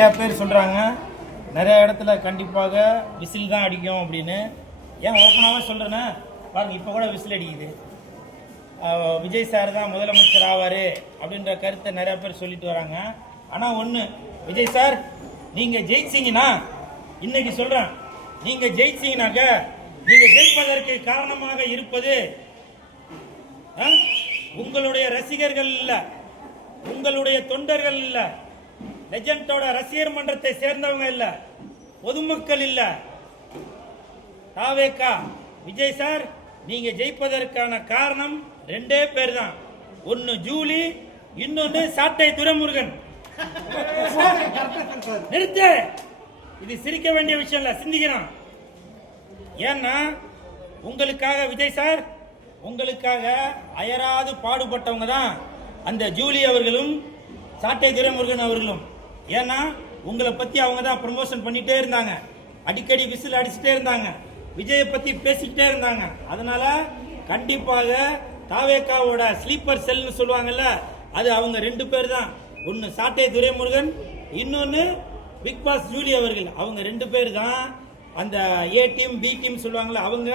நிறையா பேர் சொல்கிறாங்க நிறைய இடத்துல கண்டிப்பாக விசில் தான் அடிக்கும் அப்படின்னு. ஏன் ஓப்பனாகவே சொல்கிறேன்னா பாருங்கள், இப்போ கூட விசில் அடிக்குது. விஜய் சார் தான் முதலமைச்சர் ஆவார் அப்படின்ற கருத்தை நிறையா பேர் சொல்லிட்டு வராங்க. ஆனால் ஒன்று, விஜய் சார் நீங்கள் ஜெயிச்சிங்கன்னா, இன்னைக்கு சொல்கிறேன், நீங்கள் ஜெயிச்சிங்கனாக்க நீங்கள் ஜெயிப்பதற்கு காரணமாக இருப்பது உங்களுடைய ரசிகர்கள் இல்லை, உங்களுடைய தொண்டர்கள் இல்லை, லெஜண்டோட ரசிகர் மன்றத்தை சேர்ந்தவங்க இல்ல, பொதுமக்கள் இல்ல, தாவேகா. விஜய் சார் நீங்க ஜெயிப்பதற்கான காரணம் ரெண்டே பேர் தான். ஒன்னு ஜூலி, இன்னொன்னு சாட்டை துரைமுருகன். நிறுத்து, இது சிரிக்க வேண்டிய விஷயம் இல்ல, சிந்திக்கிறான். ஏன்னா உங்களுக்காக விஜய் சார், உங்களுக்காக அயராது பாடுபட்டவங்க தான் அந்த ஜூலி அவர்களும் சாட்டை துரைமுருகன் அவர்களும். ஏன்னா உங்களை பத்தி அவங்க தான் ப்ரமோஷன் பண்ணிட்டே இருந்தாங்க, அடிக்கடி விசில் அடிச்சுட்டே இருந்தாங்க, விஜயை பத்தி பேசிக்கிட்டே இருந்தாங்க. அதனால கண்டிப்பாக தாவேக்காவோட ஸ்லீப்பர் செல்னு சொல்லுவாங்கல்ல, அது அவங்க ரெண்டு பேர் தான். ஒன்னு சாட்டை துரைமுருகன், இன்னொன்னு பிக் பாஸ் ஜூலி அவர்கள். அவங்க ரெண்டு பேர் தான் அந்த ஏ டீம் பி டீம் சொல்லுவாங்கல்ல, அவங்க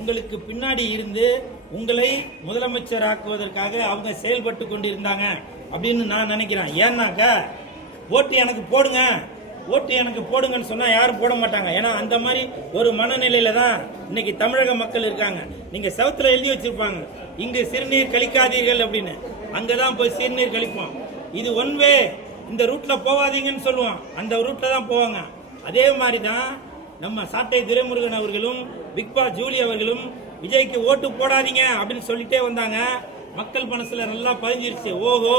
உங்களுக்கு பின்னாடி இருந்து உங்களை முதலமைச்சர் ஆக்குவதற்காக அவங்க செயல்பட்டு கொண்டிருந்தாங்க அப்படின்னு நான் நினைக்கிறேன். ஏன்னாக்க ஓட்டு எனக்கு போடுங்க, ஓட்டு எனக்கு போடுங்கன்னு சொன்னா யாரும் போட மாட்டாங்க. ஏன்னா அந்த மாதிரி ஒரு மனநிலையில தான் இன்னைக்கு தமிழக மக்கள் இருக்காங்க. நீங்க சவுத்துல எழுதி வச்சிருப்பாங்க, இங்கு சிறுநீர் கழிக்காதீர்கள் அப்படின்னு. அங்கதான் போய் சிறுநீர் கழிப்போம். இது ஒன் வே, இந்த ரூட்ல போவாதீங்கன்னு சொல்லுவோம், அந்த ரூட்ல தான் போவாங்க. அதே மாதிரி தான் நம்ம சாட்டை துரைமுருகன் அவர்களும் பிக் பாஸ் ஜூலி அவர்களும் விஜய்க்கு ஓட்டு போடாதீங்க அப்படின்னு சொல்லிட்டே வந்தாங்க. மக்கள் மனசுல நல்லா பதிஞ்சிருச்சு. ஓஹோ,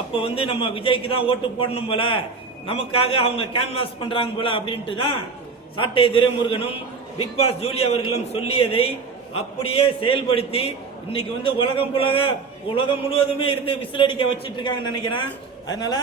அப்ப நம்ம விஜய்க்கு தான் ஓட்டு போடணும் போல, நமக்காக அவங்க கேன்வாஸ் பண்றாங்க போல அப்படின்ட்டு தான் சாட்டை துரைமுருகனும் பிக் பாஸ் ஜூலி அவர்களும் சொல்லியதை அப்படியே செயல்படுத்தி இன்னைக்கு உலகம் முழுவதுமே இருந்து விசில் அடிக்க வச்சிட்டு இருக்காங்கன்னு நினைக்கிறேன். அதனால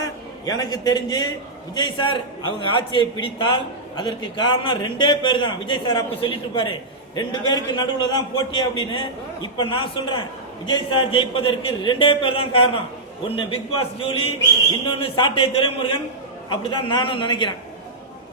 எனக்கு தெரிஞ்சு விஜய் சார் அவங்க ஆட்சியை பிடித்தால் அதற்கு காரணம் ரெண்டே பேர் தான். விஜய் சார் அப்ப சொல்லிட்டு இருப்பாரு, ரெண்டு பேருக்கு நடுவுல தான் போட்டி அப்படின்னு. இப்ப நான் சொல்றேன், விஜய் சார் ஜெயிப்பதற்கு ரெண்டே பேர் தான் காரணம். ஒன்னு பிக் பாஸ் ஜூலி, இன்னொன்னு சாட்டை துரைமுருகன். அப்படிதான் நானும் நினைக்கிறேன்.